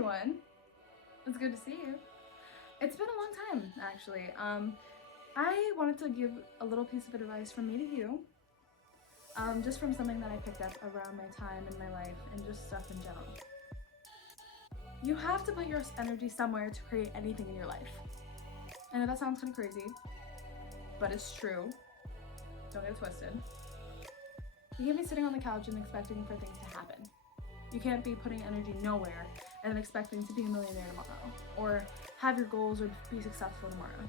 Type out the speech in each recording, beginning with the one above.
everyone. It's good to see you. It's been a long time, actually. I wanted to give a little piece of advice from me to you, just from something that I picked up around my time in my life and just stuff in general. You have to put your energy somewhere to create anything in your life. I know that sounds kind of crazy, but it's true. Don't get it twisted. You can't be sitting on the couch and expecting for things to happen. You can't be putting energy nowhere and then expecting to be a millionaire tomorrow or have your goals or be successful tomorrow.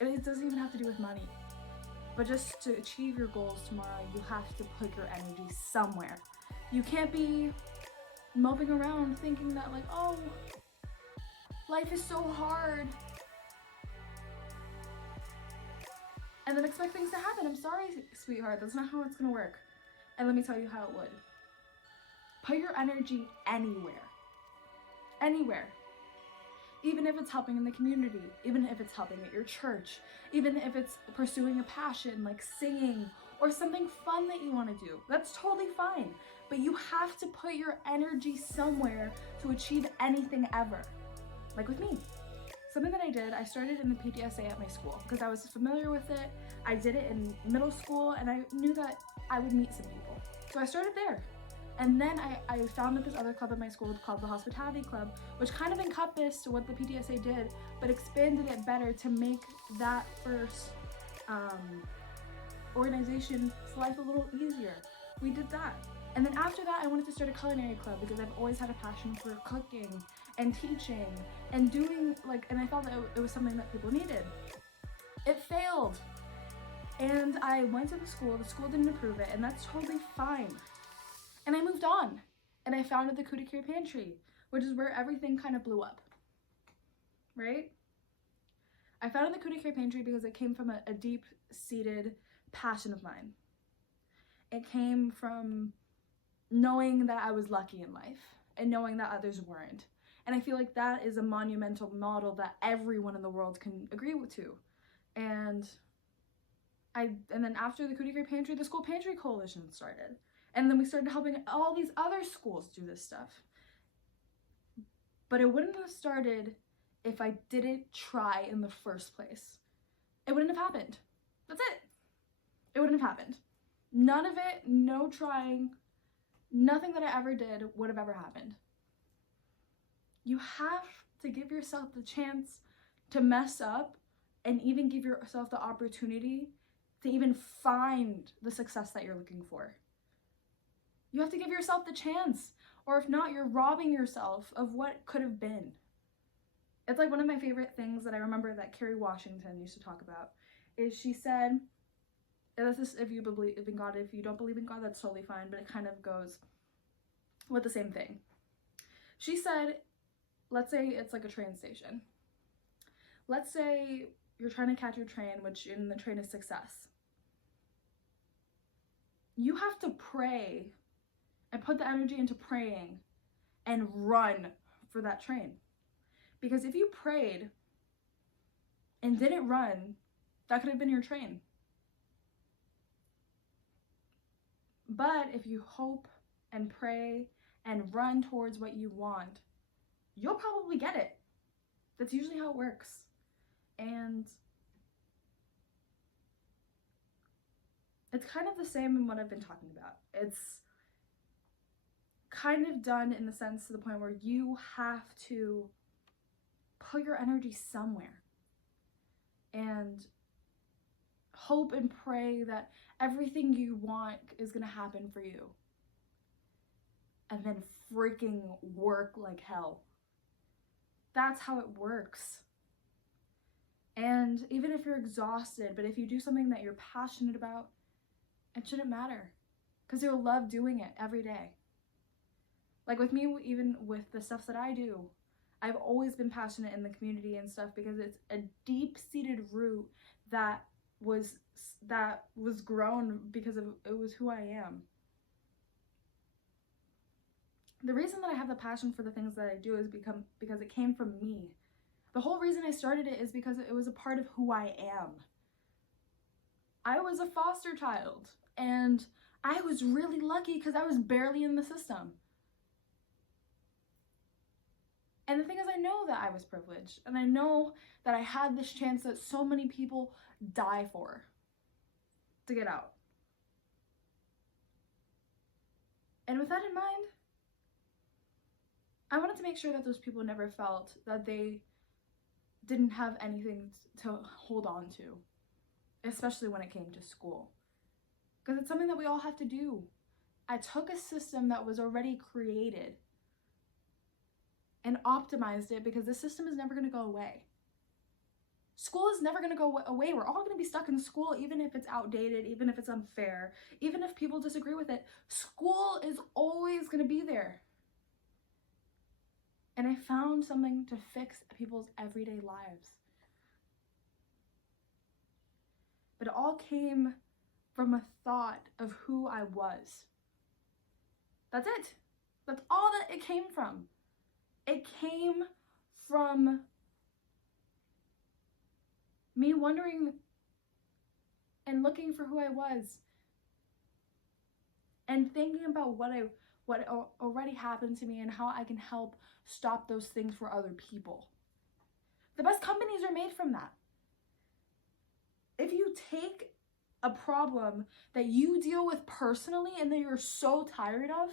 It doesn't even have to do with money. But just to achieve your goals tomorrow, you have to put your energy somewhere. You can't be moping around thinking that like, oh, life is so hard. And then expect things to happen. I'm sorry, sweetheart, that's not how it's gonna work. And let me tell you how it would. Put your energy anywhere. Anywhere. Even if it's helping in the community, even if it's helping at your church, even if it's pursuing a passion like singing or something fun that you want to do, that's totally fine. But you have to put your energy somewhere to achieve anything ever. Like with me. Something that I did, I started in the PTSA at my school because I was familiar with it. I did it in middle school and I knew that I would meet some people. So I started there. And then I founded this other club at my school called the Hospitality Club, which kind of encompassed what the PTSA did, but expanded it better to make that first organization's life a little easier. We did that. And then after that, I wanted to start a culinary club because I've always had a passion for cooking and teaching and doing and I felt that it was something that people needed. It failed. And I went to the school didn't approve it, and that's totally fine. And I moved on, and I founded the Cootie Care Pantry, which is where everything kind of blew up, right? I founded the Cootie Care Pantry because it came from a deep-seated passion of mine. It came from knowing that I was lucky in life and knowing that others weren't. And I feel like that is a monumental model that everyone in the world can agree to. And then after the Cootie Care Pantry, the School Pantry Coalition started. And then we started helping all these other schools do this stuff. But it wouldn't have started if I didn't try in the first place. It wouldn't have happened. That's it. It wouldn't have happened. None of it, no trying, nothing that I ever did would have ever happened. You have to give yourself the chance to mess up and even give yourself the opportunity to even find the success that you're looking for. You have to give yourself the chance, or if not, you're robbing yourself of what could have been. It's like one of my favorite things that I remember that Kerry Washington used to talk about is she said, and this is if you believe in God, if you don't believe in God, that's totally fine, but it kind of goes with the same thing. She said, let's say it's like a train station. Let's say you're trying to catch your train, which in the train is success. You have to pray and put the energy into praying and run for that train. Because if you prayed and didn't run, that could have been your train. But if you hope and pray and run towards what you want, you'll probably get it. That's usually how it works. And it's kind of the same in what I've been talking about. It's kind of done in the sense to the point where you have to put your energy somewhere and hope and pray that everything you want is gonna happen for you. And then freaking work like hell. That's how it works. And even if you're exhausted, but if you do something that you're passionate about, it shouldn't matter because you'll love doing it every day. Like with me, even with the stuff that I do, I've always been passionate in the community and stuff because it's a deep-seated root that was grown because of it was who I am. The reason that I have the passion for the things that I do is because it came from me. The whole reason I started it is because it was a part of who I am. I was a foster child and I was really lucky because I was barely in the system. And the thing is, I know that I was privileged, and I know that I had this chance that so many people die for to get out. And with that in mind, I wanted to make sure that those people never felt that they didn't have anything to hold on to, especially when it came to school. Because it's something that we all have to do. I took a system that was already created and optimized it, because the system is never going to go away. School is never going to go away. We're all going to be stuck in school, even if it's outdated, even if it's unfair, even if people disagree with it. School is always going to be there. And I found something to fix people's everyday lives. But it all came from a thought of who I was. That's it. That's all that it came from. It came from me wondering and looking for who I was, and thinking about what already happened to me and how I can help stop those things for other people. The best companies are made from that. If you take a problem that you deal with personally and that you're so tired of,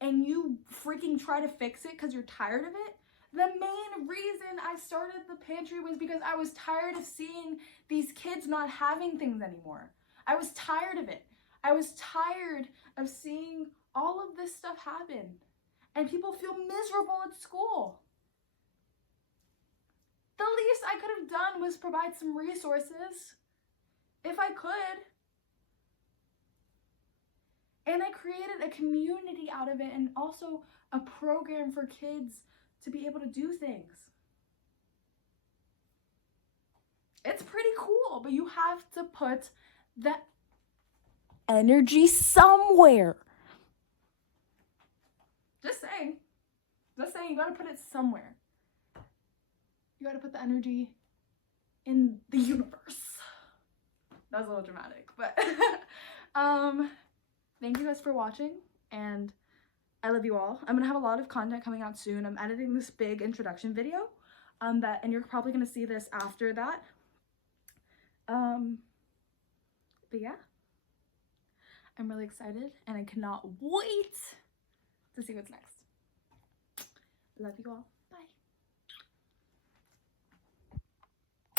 and you freaking try to fix it because you're tired of it, the main reason I started the pantry was because I was tired of seeing these kids not having things anymore. I was tired of it. I was tired of seeing all of this stuff happen, and people feel miserable at school. The least I could have done was provide some resources, if I could. And I created a community out of it, and also a program for kids to be able to do things. It's pretty cool, but you have to put the energy somewhere. Just saying, you gotta put it somewhere. You gotta put the energy in the universe. That was a little dramatic, but thank you guys for watching, and I love you all. I'm gonna have a lot of content coming out soon. I'm editing this big introduction video, and you're probably gonna see this after that. But yeah, I'm really excited, and I cannot wait to see what's next. Love you all.